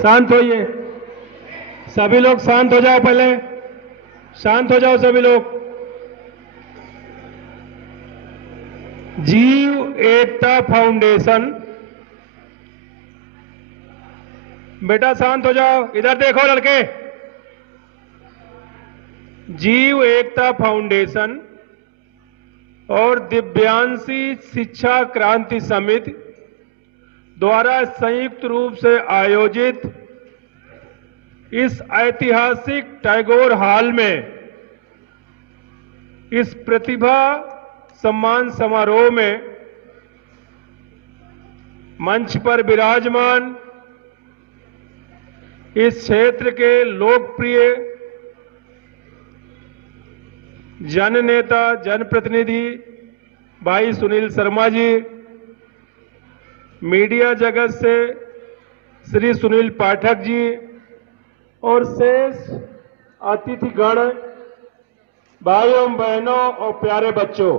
शांत होइए। सभी लोग शांत हो जाओ, पहले शांत हो जाओ सभी लोग। जीव एकता फाउंडेशन, बेटा शांत हो जाओ, इधर देखो लड़के। जीव एकता फाउंडेशन और दिव्यांशी शिक्षा क्रांति समिति द्वारा संयुक्त रूप से आयोजित इस ऐतिहासिक टैगोर हॉल में इस प्रतिभा सम्मान समारोह में मंच पर विराजमान इस क्षेत्र के लोकप्रिय जननेता जनप्रतिनिधि भाई सुनील शर्मा जी, मीडिया जगत से श्री सुनील पाठक जी और शेष अतिथिगण, भाइयों बहनों और प्यारे बच्चों,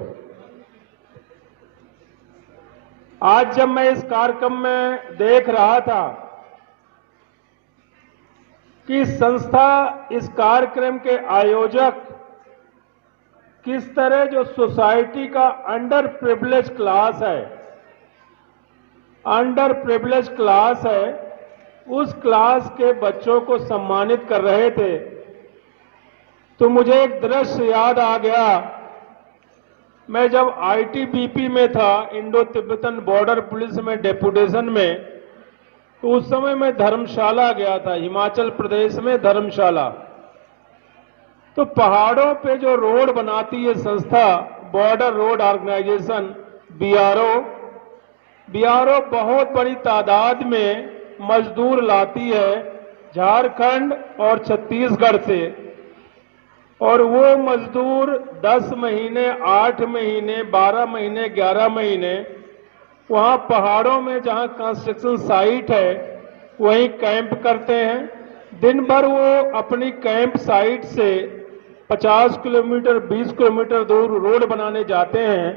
आज जब मैं इस कार्यक्रम में देख रहा था कि संस्था, इस कार्यक्रम के आयोजक किस तरह जो सोसाइटी का अंडर प्रिविलेज क्लास है, उस क्लास के बच्चों को सम्मानित कर रहे थे, तो मुझे एक दृश्य याद आ गया। मैं जब आईटीबीपी में था, इंडो तिब्बतन बॉर्डर पुलिस में डेपुटेशन में, तो उस समय मैं धर्मशाला गया था, हिमाचल प्रदेश में धर्मशाला। तो पहाड़ों पे जो रोड बनाती है संस्था, बॉर्डर रोड ऑर्गेनाइजेशन बीआरओ बहुत बड़ी तादाद में मजदूर लाती है झारखंड और छत्तीसगढ़ से, और वो मजदूर 10 महीने, 8 महीने, 12 महीने, 11 महीने वहां पहाड़ों में जहां कंस्ट्रक्शन साइट है वहीं कैंप करते हैं। दिन भर वो अपनी कैंप साइट से 50 किलोमीटर, 20 किलोमीटर दूर रोड बनाने जाते हैं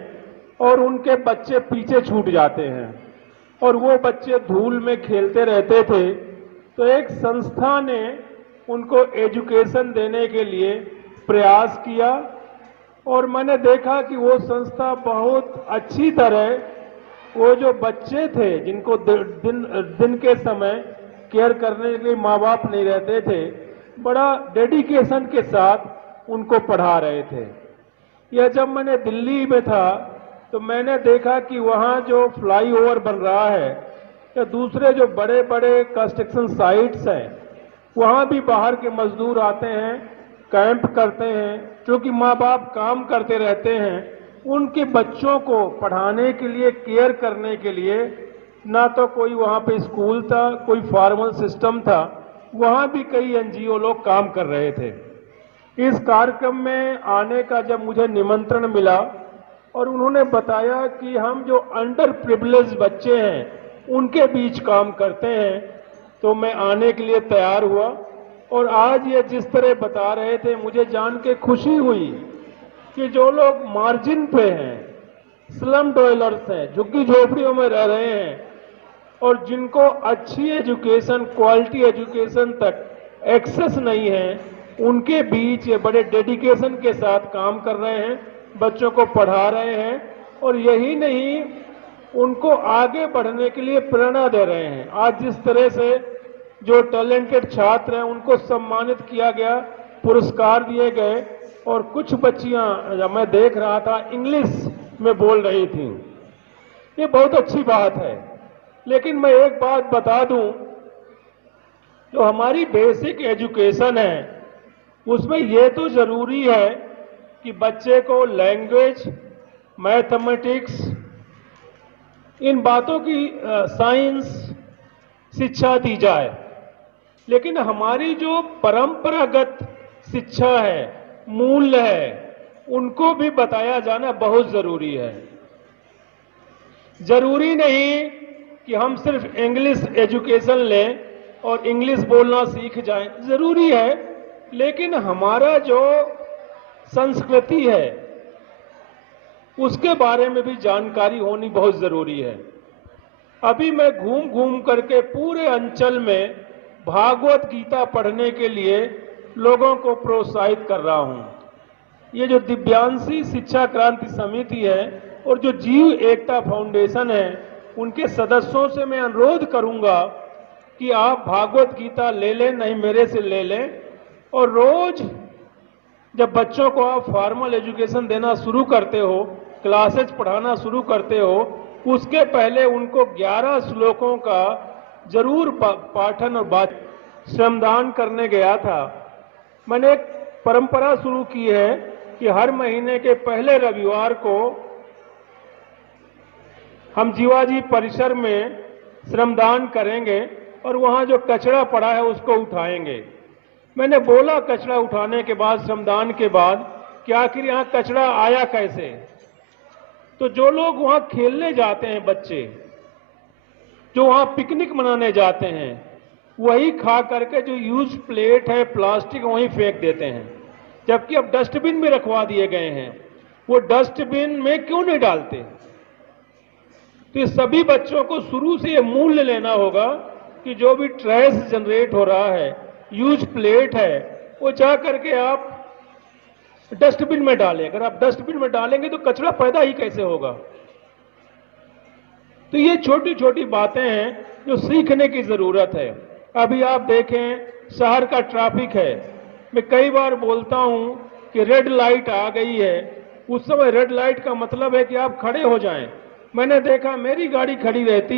और उनके बच्चे पीछे छूट जाते हैं और वो बच्चे धूल में खेलते रहते थे। तो एक संस्था ने उनको एजुकेशन देने के लिए प्रयास किया और मैंने देखा कि वो संस्था बहुत अच्छी तरह, वो जो बच्चे थे जिनको दिन के समय केयर करने के लिए माँ बाप नहीं रहते थे, बड़ा डेडिकेशन के साथ उनको पढ़ा रहे थे। यह जब मैंने दिल्ली में था तो मैंने देखा कि वहाँ जो फ्लाईओवर बन रहा है या दूसरे जो बड़े बड़े कंस्ट्रक्शन साइट्स हैं, वहाँ भी बाहर के मजदूर आते हैं, कैंप करते हैं, क्योंकि माँ बाप काम करते रहते हैं। उनके बच्चों को पढ़ाने के लिए, केयर करने के लिए ना तो कोई वहाँ पे स्कूल था, कोई फॉर्मल सिस्टम था, वहाँ भी कई एनजीओ लोग काम कर रहे थे। इस कार्यक्रम में आने का जब मुझे निमंत्रण मिला और उन्होंने बताया कि हम जो अंडर प्रिविलेज बच्चे हैं उनके बीच काम करते हैं, तो मैं आने के लिए तैयार हुआ। और आज ये जिस तरह बता रहे थे, मुझे जान के खुशी हुई कि जो लोग मार्जिन पे हैं, स्लम डवेलर्स हैं, झुग्गी झोपड़ियों में रह रहे हैं और जिनको अच्छी एजुकेशन, क्वालिटी एजुकेशन तक एक्सेस नहीं है, उनके बीच ये बड़े डेडिकेशन के साथ काम कर रहे हैं, बच्चों को पढ़ा रहे हैं और यही नहीं, उनको आगे बढ़ने के लिए प्रेरणा दे रहे हैं। आज जिस तरह से जो टैलेंटेड छात्र हैं उनको सम्मानित किया गया, पुरस्कार दिए गए और कुछ बच्चियां, जब मैं देख रहा था, इंग्लिश में बोल रही थी। ये बहुत अच्छी बात है, लेकिन मैं एक बात बता दूं, जो हमारी बेसिक एजुकेशन है उसमें ये तो जरूरी है कि बच्चे को लैंग्वेज, मैथमेटिक्स, इन बातों की साइंस शिक्षा दी जाए, लेकिन हमारी जो परंपरागत शिक्षा है, मूल्य है, उनको भी बताया जाना बहुत जरूरी है। जरूरी नहीं कि हम सिर्फ इंग्लिश एजुकेशन लें और इंग्लिश बोलना सीख जाएं, जरूरी है, लेकिन हमारा जो संस्कृति है उसके बारे में भी जानकारी होनी बहुत जरूरी है। अभी मैं घूम घूम करके पूरे अंचल में भागवत गीता पढ़ने के लिए लोगों को प्रोत्साहित कर रहा हूं। ये जो दिव्यांशी शिक्षा क्रांति समिति है और जो जीव एकता फाउंडेशन है, उनके सदस्यों से मैं अनुरोध करूंगा कि आप भागवत गीता ले लें, नहीं मेरे से ले लें, और रोज जब बच्चों को आप फॉर्मल एजुकेशन देना शुरू करते हो, क्लासेज पढ़ाना शुरू करते हो, उसके पहले उनको 11 श्लोकों का जरूर पाठन और बात। श्रमदान करने गया था, मैंने एक परंपरा शुरू की है कि हर महीने के पहले रविवार को हम जीवाजी परिसर में श्रमदान करेंगे और वहां जो कचरा पड़ा है उसको उठाएंगे। मैंने बोला कचरा उठाने के बाद, श्रमदान के बाद, कि आखिर यहां कचरा आया कैसे। तो जो लोग वहां खेलने जाते हैं, बच्चे जो वहां पिकनिक मनाने जाते हैं, वही खा करके जो यूज प्लेट है प्लास्टिक वहीं फेंक देते हैं, जबकि अब डस्टबिन में रखवा दिए गए हैं। वो डस्टबिन में क्यों नहीं डालते? तो ये सभी बच्चों को शुरू से ये मूल्य लेना होगा कि जो भी ट्रैश जनरेट हो रहा है, यूज प्लेट है, वो जा करके आप डस्टबिन में डालें। अगर आप डस्टबिन में डालेंगे तो कचरा पैदा ही कैसे होगा? तो ये छोटी छोटी बातें हैं जो सीखने की जरूरत है। अभी आप देखें, शहर का ट्रैफिक है, मैं कई बार बोलता हूं कि रेड लाइट आ गई है। उस समय रेड लाइट का मतलब है कि आप खड़े हो जाएं। मैंने देखा मेरी गाड़ी खड़ी रहती